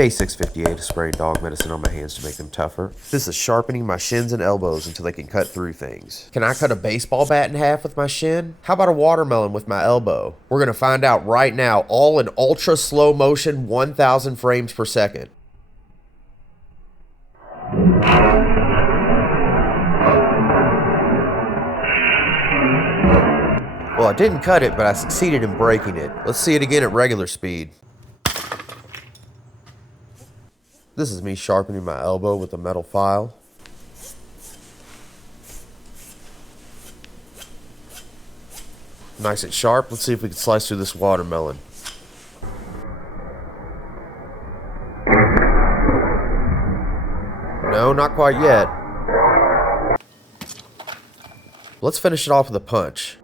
Day 658 of spraying dog medicine on my hands to make them tougher. This is sharpening my shins and elbows until they can cut through things. Can I cut a baseball bat in half with my shin? How about a watermelon with my elbow? We're gonna find out right now, all in ultra slow motion, 1,000 frames per second. Well, I didn't cut it, but I succeeded in breaking it. Let's see it again at regular speed. This is me sharpening my elbow with a metal file. Nice and sharp. Let's see if we can slice through this watermelon. No, not quite yet. Let's finish it off with a punch.